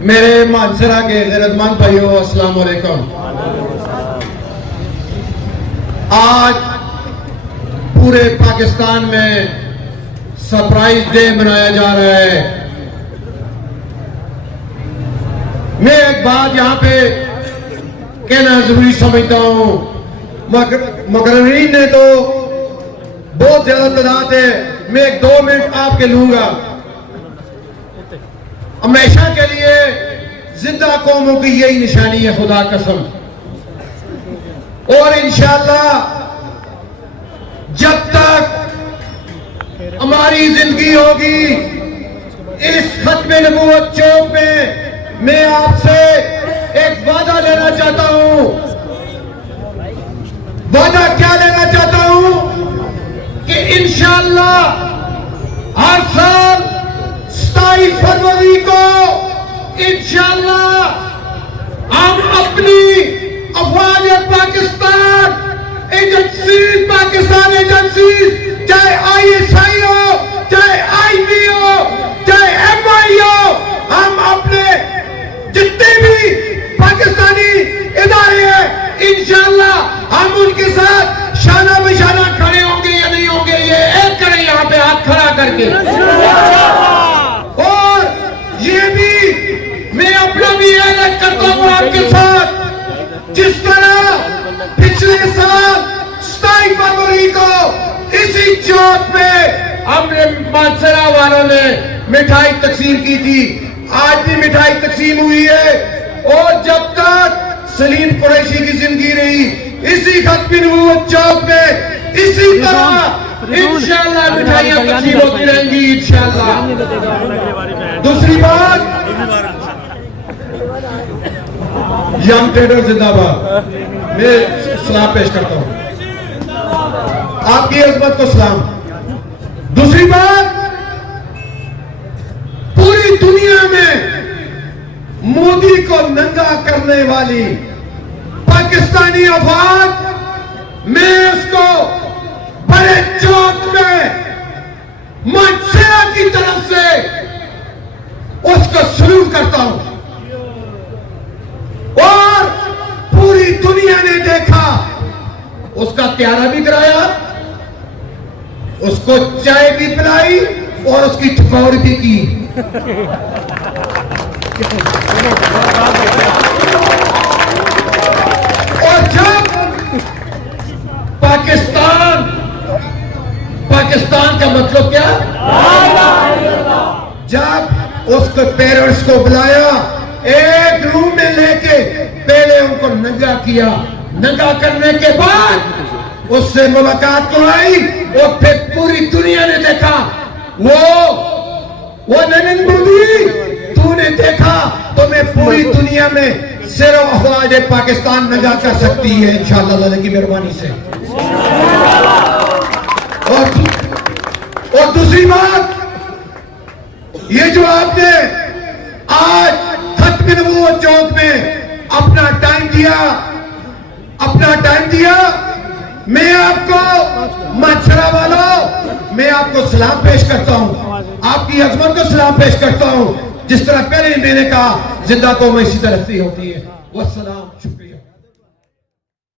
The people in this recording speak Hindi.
मेरे मानसरा के गैरतमंद भाइयों, अस्सलाम वालेकुम। आज पूरे पाकिस्तान में सरप्राइज डे मनाया जा रहा है। मैं एक बात यहां पे कहना जरूरी समझता हूं, मकररीन ने तो बहुत ज्यादा तादाद है, मैं एक 2 मिनट आपके लूंगा। हमेशा के लिए जिंदा कौमों की यही निशानी है, खुदा कसम। और इंशाअल्लाह जब तक हमारी जिंदगी होगी, इस खत्म नबूवत चौक में मैं आपसे एक वादा लेना चाहता हूं। वादा क्या लेना चाहता हूं कि इंशाअल्लाह हर साल 27 फरवरी को इंशाअल्लाह हम अपनी अफवाज पाकिस्तान एजेंसी, पाकिस्तान एजेंसी, चाहे ISI हो, चाहे IB हो, चाहे MI हो, हम अपने जितने भी पाकिस्तानी इदारे हैं इंशाअल्लाह हम उनके साथ शाना बिशाना खड़े होंगे या नहीं होंगे, ये एक करें यहां पे हाथ खड़ा करके। और ये भी मैं अपना भी ऐलान करता हूं आपके साथ, जिस तरह पिछले साल 27 फरवरी को इसी चौक पे हमने मानसरा वालों ने मिठाई तकसीम की थी, आज भी मिठाई तकसीम हुई है। और जब तक सलीम कुरैशी की जिंदगी रही, इसी खत्म नबूवत चौक में इसी तरह इंशाअल्लाह मिठाइयां तकसीम होती रहेंगी इंशाअल्लाह। दूसरी बात, यंग ट्रेडर जिंदाबाद। मैं सलाम पेश करता हूं, आपकी अजमत को सलाम। दूसरी बात, पूरी दुनिया में मोदी को नंगा करने वाली पाकिस्तानी अफवाज, मैं उसको बड़े चौक में मानसरा की तरफ से उसको सलूट करता हूं। और पूरी दुनिया ने देखा, उसका त्यारा भी कराया, उसको चाय भी पिलाई और उसकी ठिकौर भी की। और जब पाकिस्तान का मतलब क्या, जब उसके पेरेंट्स को बुलाया, एक रूम में लेके पहले उनको नंगा किया, नंगा करने के बाद उससे मुलाकात करवाई और फिर पूरी दुनिया ने देखा। वो नरेंद्र मोदी, तूने देखा तो मैं पूरी दुनिया में सिर्फ अफवाज पाकिस्तान नंगा कर सकती है इंशाअल्लाह अल्लाह की मेहरबानी से। और दूसरी बात, ये जो आपने आज खत्म नबूवत चौक में अपना टाइम दिया, मैं आपको मानसरा वालों, मैं आपको सलाम पेश करता हूं, आपकी अजमत को सलाम पेश करता हूं। जिस तरह पहले मैंने कहा, जिंदा कौम इसी तरह से होती है। वस्सलाम।